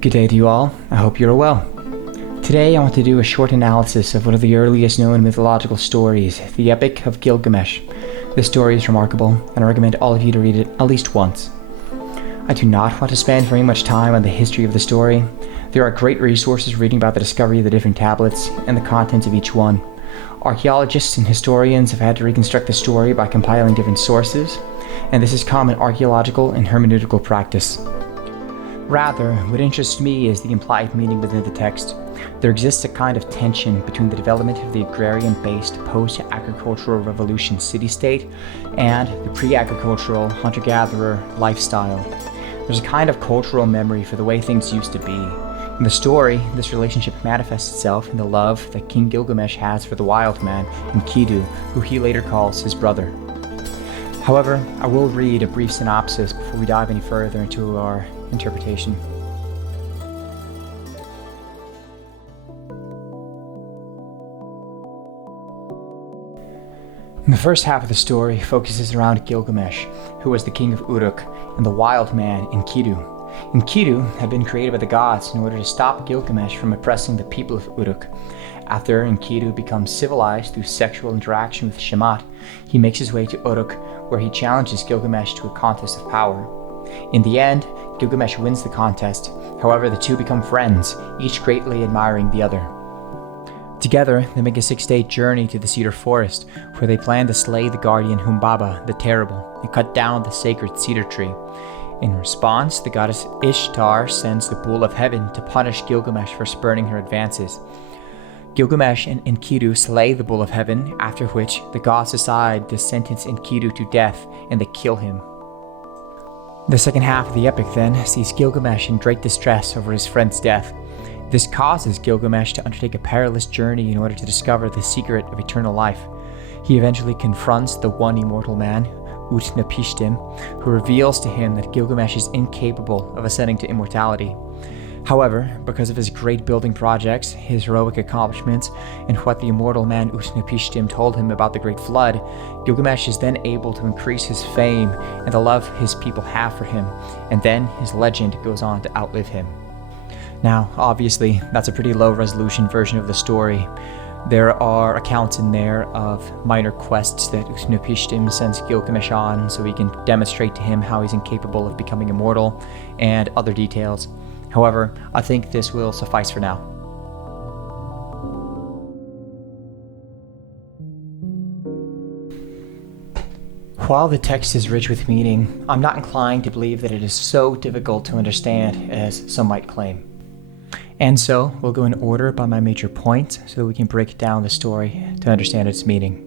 Good day to you all. I hope you're well. Today I want to do a short analysis of one of the earliest known mythological stories, the Epic of Gilgamesh. This story is remarkable, and I recommend all of you to read it at least once. I do not want to spend very much time on the history of the story. There are great resources reading about the discovery of the different tablets and the contents of each one. Archaeologists and historians have had to reconstruct the story by compiling different sources, and this is common archaeological and hermeneutical practice. Rather, what interests me is the implied meaning within the text. There exists a kind of tension between the development of the agrarian-based post-agricultural revolution city-state and the pre-agricultural hunter-gatherer lifestyle. There's a kind of cultural memory for the way things used to be. In the story, this relationship manifests itself in the love that King Gilgamesh has for the wild man, Enkidu, who he later calls his brother. However, I will read a brief synopsis before we dive any further into our interpretation. The first half of the story focuses around Gilgamesh, who was the king of Uruk, and the wild man Enkidu. Enkidu had been created by the gods in order to stop Gilgamesh from oppressing the people of Uruk. After Enkidu becomes civilized through sexual interaction with Shamat, he makes his way to Uruk, where he challenges Gilgamesh to a contest of power. In the end, Gilgamesh wins the contest. However, the two become friends, each greatly admiring the other. Together, they make a 6-day journey to the cedar forest, where they plan to slay the guardian Humbaba, the Terrible, and cut down the sacred cedar tree. In response, the goddess Ishtar sends the Bull of Heaven to punish Gilgamesh for spurning her advances. Gilgamesh and Enkidu slay the Bull of Heaven, after which the gods decide to sentence Enkidu to death, and they kill him. The second half of the epic then sees Gilgamesh in great distress over his friend's death. This causes Gilgamesh to undertake a perilous journey in order to discover the secret of eternal life. He eventually confronts the one immortal man, Utnapishtim, who reveals to him that Gilgamesh is incapable of ascending to immortality. However, because of his great building projects, his heroic accomplishments, and what the immortal man Utnapishtim told him about the Great Flood, Gilgamesh is then able to increase his fame and the love his people have for him, and then his legend goes on to outlive him. Now, obviously, that's a pretty low-resolution version of the story. There are accounts in there of minor quests that Utnapishtim sends Gilgamesh on so he can demonstrate to him how he's incapable of becoming immortal, and other details. However, I think this will suffice for now. While the text is rich with meaning, I'm not inclined to believe that it is so difficult to understand as some might claim. And so, we'll go in order by my major points so that we can break down the story to understand its meaning.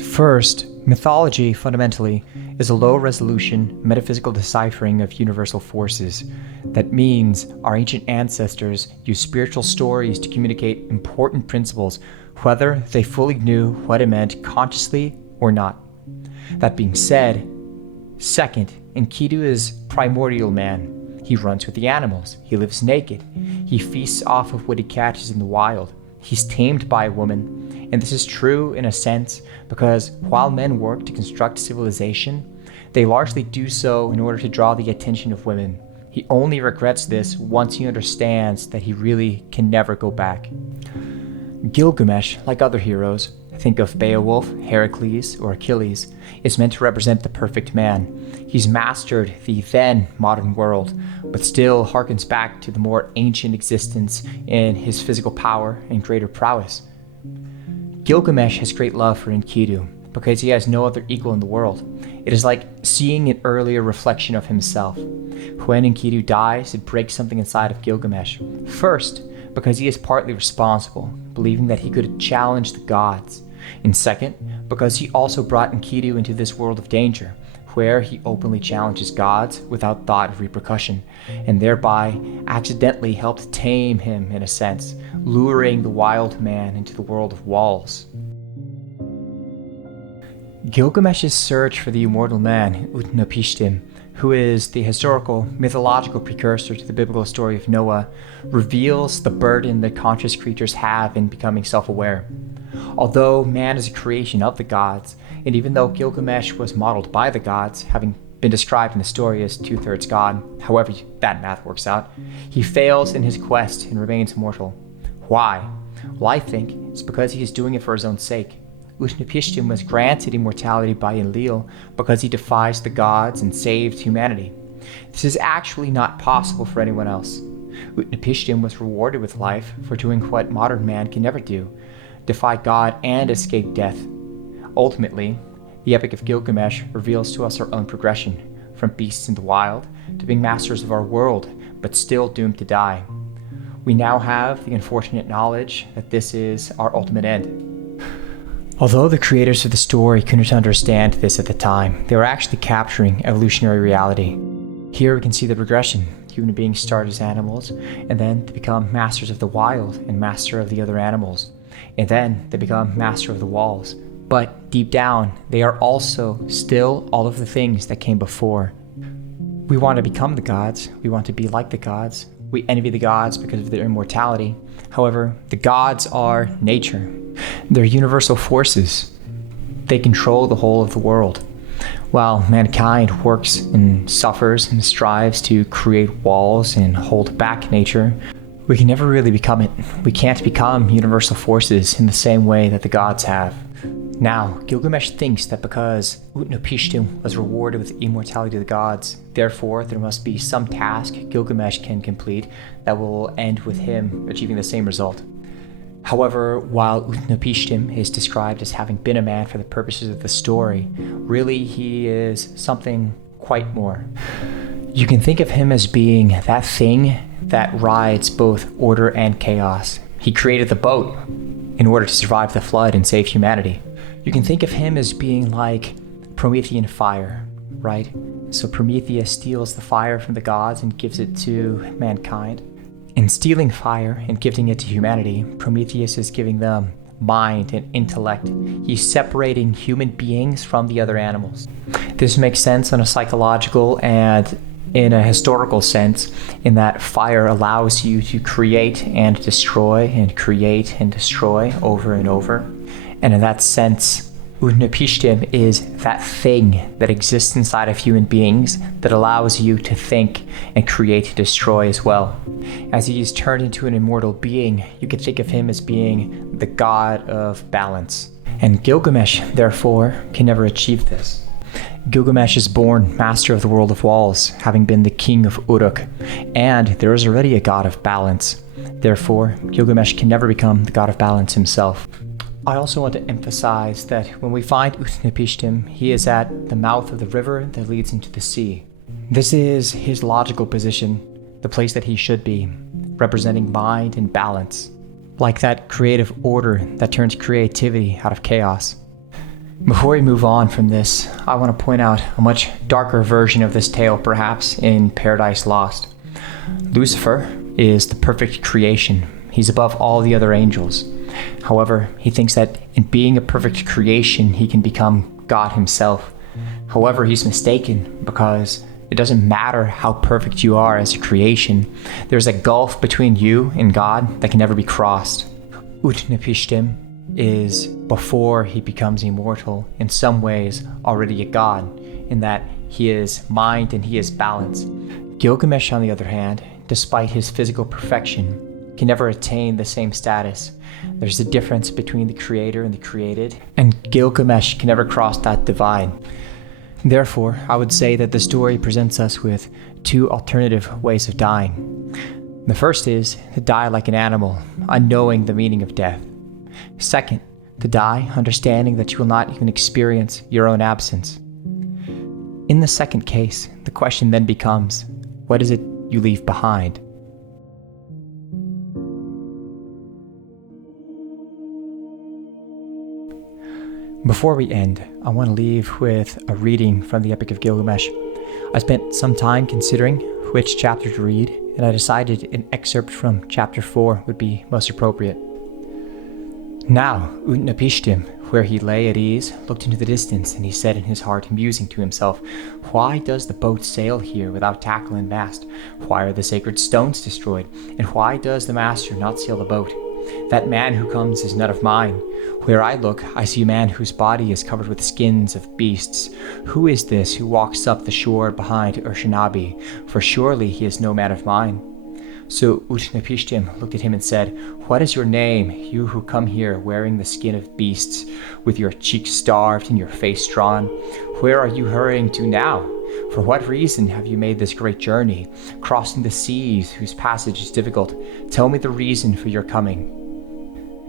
First, mythology, fundamentally, is a low-resolution, metaphysical deciphering of universal forces. That means our ancient ancestors used spiritual stories to communicate important principles, whether they fully knew what it meant consciously or not. That being said, second, Enkidu is primordial man. He runs with the animals. He lives naked. He feasts off of what he catches in the wild. He's tamed by a woman. And this is true in a sense because while men work to construct civilization, they largely do so in order to draw the attention of women. He only regrets this once he understands that he really can never go back. Gilgamesh, like other heroes, think of Beowulf, Heracles, or Achilles, is meant to represent the perfect man. He's mastered the then modern world, but still harkens back to the more ancient existence in his physical power and greater prowess. Gilgamesh has great love for Enkidu because he has no other equal in the world. It is like seeing an earlier reflection of himself. When Enkidu dies, it breaks something inside of Gilgamesh. First, because he is partly responsible, believing that he could challenge the gods. And second, because he also brought Enkidu into this world of danger, where he openly challenges gods without thought of repercussion, and thereby accidentally helped tame him in a sense, luring the wild man into the world of walls. Gilgamesh's search for the immortal man, Utnapishtim, who is the historical, mythological precursor to the biblical story of Noah, reveals the burden that conscious creatures have in becoming self-aware. Although man is a creation of the gods, and even though Gilgamesh was modeled by the gods, having been described in the story as 2/3 God, however that math works out, he fails in his quest and remains immortal. Why? Well, I think it's because he is doing it for his own sake. Utnapishtim was granted immortality by Enlil because he defies the gods and saved humanity. This is actually not possible for anyone else. Utnapishtim was rewarded with life for doing what modern man can never do, defy God and escape death. Ultimately, the Epic of Gilgamesh reveals to us our own progression, from beasts in the wild to being masters of our world, but still doomed to die. We now have the unfortunate knowledge that this is our ultimate end. Although the creators of the story couldn't understand this at the time, they were actually capturing evolutionary reality. Here we can see the progression. Human beings start as animals, and then they become masters of the wild and master of the other animals. And then they become master of the walls. But deep down, they are also still all of the things that came before. We want to become the gods. We want to be like the gods. We envy the gods because of their immortality. However, the gods are nature. They're universal forces. They control the whole of the world. While mankind works and suffers and strives to create walls and hold back nature, we can never really become it. We can't become universal forces in the same way that the gods have. Now, Gilgamesh thinks that because Utnapishtim was rewarded with immortality of the gods, therefore there must be some task Gilgamesh can complete that will end with him achieving the same result. However, while Utnapishtim is described as having been a man for the purposes of the story, really he is something quite more. You can think of him as being that thing that rides both order and chaos. He created the boat in order to survive the flood and save humanity. You can think of him as being like Promethean fire, right? So Prometheus steals the fire from the gods and gives it to mankind. In stealing fire and giving it to humanity, Prometheus is giving them mind and intellect. He's separating human beings from the other animals. This makes sense on a psychological and in a historical sense, in that fire allows you to create and destroy and create and destroy over and over. And in that sense, Utnapishtim is that thing that exists inside of human beings that allows you to think and create and destroy as well. As he is turned into an immortal being, you can think of him as being the god of balance. And Gilgamesh, therefore, can never achieve this. Gilgamesh is born master of the world of walls, having been the king of Uruk, and there is already a god of balance. Therefore, Gilgamesh can never become the god of balance himself. I also want to emphasize that when we find Utnapishtim, he is at the mouth of the river that leads into the sea. This is his logical position, the place that he should be, representing mind and balance, like that creative order that turns creativity out of chaos. Before we move on from this, I want to point out a much darker version of this tale, perhaps, in Paradise Lost. Lucifer is the perfect creation. He's above all the other angels. However, he thinks that in being a perfect creation, he can become God himself. However, he's mistaken, because it doesn't matter how perfect you are as a creation. There's a gulf between you and God that can never be crossed. Utnapishtim is, before he becomes immortal, in some ways already a god, in that he is mind and he is balance. Gilgamesh, on the other hand, despite his physical perfection, can never attain the same status. There's a difference between the creator and the created, and Gilgamesh can never cross that divide. Therefore, I would say that the story presents us with two alternative ways of dying. The first is to die like an animal, unknowing the meaning of death. Second, to die understanding that you will not even experience your own absence. In the second case, the question then becomes, what is it you leave behind? Before we end, I want to leave with a reading from the Epic of Gilgamesh. I spent some time considering which chapter to read, and I decided an excerpt from chapter 4 would be most appropriate. Now, Utnapishtim, where he lay at ease, looked into the distance, and he said in his heart, musing to himself, "Why does the boat sail here without tackle and mast? Why are the sacred stones destroyed? And why does the master not sail the boat? That man who comes is none of mine. Where I look, I see a man whose body is covered with skins of beasts. Who is this who walks up the shore behind Urshanabi? For surely he is no man of mine." So Utnapishtim looked at him and said, "What is your name, you who come here wearing the skin of beasts, with your cheeks starved and your face drawn? Where are you hurrying to now? For what reason have you made this great journey, crossing the seas whose passage is difficult? Tell me the reason for your coming."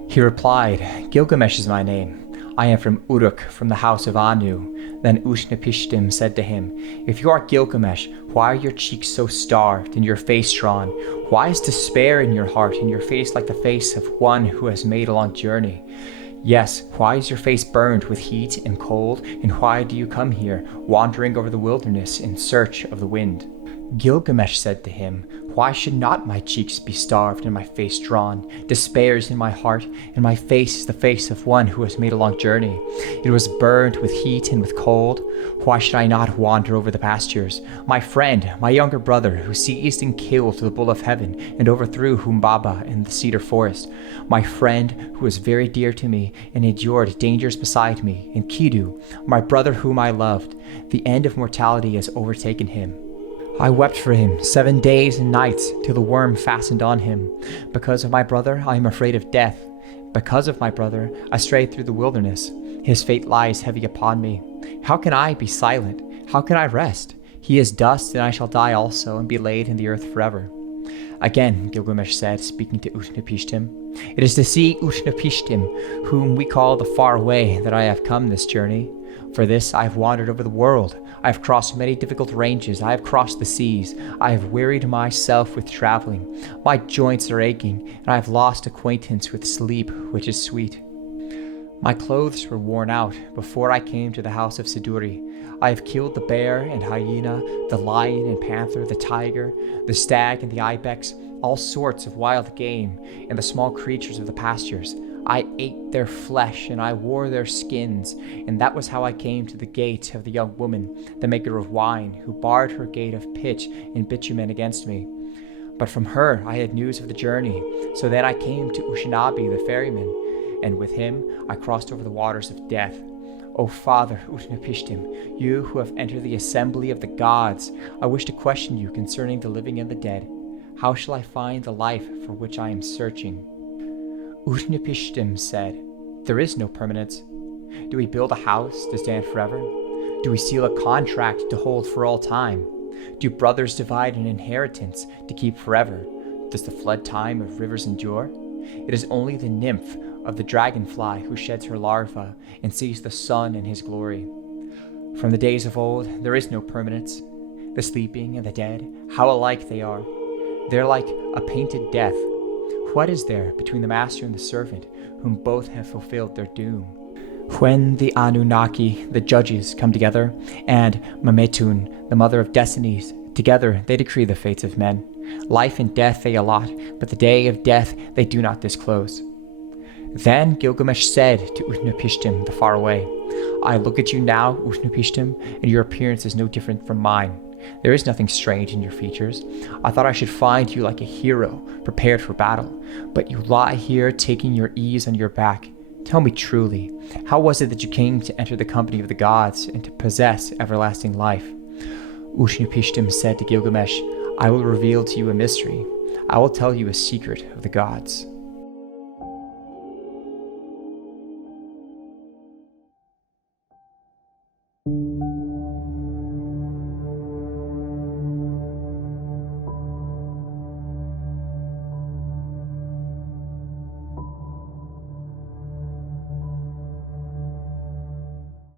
He replied, "Gilgamesh is my name. I am from Uruk, from the house of Anu." Then Utnapishtim said to him, "If you are Gilgamesh, why are your cheeks so starved and your face drawn? Why is despair in your heart and your face like the face of one who has made a long journey? Yes, why is your face burned with heat and cold, and why do you come here, wandering over the wilderness in search of the wind?" Gilgamesh said to him, "Why should not my cheeks be starved and my face drawn? Despair is in my heart, and my face is the face of one who has made a long journey. It was burned with heat and with cold. Why should I not wander over the pastures? My friend, my younger brother, who seized and killed the bull of heaven and overthrew Humbaba in the cedar forest. My friend, who was very dear to me and endured dangers beside me, Enkidu, my brother whom I loved. The end of mortality has overtaken him. I wept for him 7 days and nights till the worm fastened on him. Because of my brother, I am afraid of death. Because of my brother, I strayed through the wilderness. His fate lies heavy upon me. How can I be silent? How can I rest? He is dust, and I shall die also and be laid in the earth forever." Again, Gilgamesh said, speaking to Utnapishtim, "It is to see Utnapishtim, whom we call the Far Away, that I have come this journey. For this I have wandered over the world. I have crossed many difficult ranges. I have crossed the seas. I have wearied myself with traveling. My joints are aching, and I have lost acquaintance with sleep, which is sweet. My clothes were worn out before I came to the house of Siduri. I have killed the bear and hyena, the lion and panther, the tiger, the stag and the ibex, all sorts of wild game, and the small creatures of the pastures. I ate their flesh, and I wore their skins, and that was how I came to the gate of the young woman, the maker of wine, who barred her gate of pitch and bitumen against me. But from her I had news of the journey, so that I came to Ushanabi the ferryman, and with him I crossed over the waters of death. O Father Utnapishtim, you who have entered the assembly of the gods, I wish to question you concerning the living and the dead. How shall I find the life for which I am searching?" Utnapishtim said, "There is no permanence. Do we build a house to stand forever? Do we seal a contract to hold for all time? Do brothers divide an inheritance to keep forever? Does the flood time of rivers endure? It is only the nymph of the dragonfly who sheds her larva and sees the sun in his glory. From the days of old, there is no permanence. The sleeping and the dead, how alike they are. They're like a painted death. What is there between the master and the servant, whom both have fulfilled their doom? When the Anunnaki, the judges, come together, and Mametun, the mother of destinies, together they decree the fates of men. Life and death they allot, but the day of death they do not disclose." Then Gilgamesh said to Utnapishtim the Far Away, "I look at you now, Utnapishtim, and your appearance is no different from mine. There is nothing strange in your features. I thought I should find you like a hero, prepared for battle, but you lie here taking your ease on your back. Tell me truly, how was it that you came to enter the company of the gods and to possess everlasting life?" Utnapishtim said to Gilgamesh, "I will reveal to you a mystery. I will tell you a secret of the gods."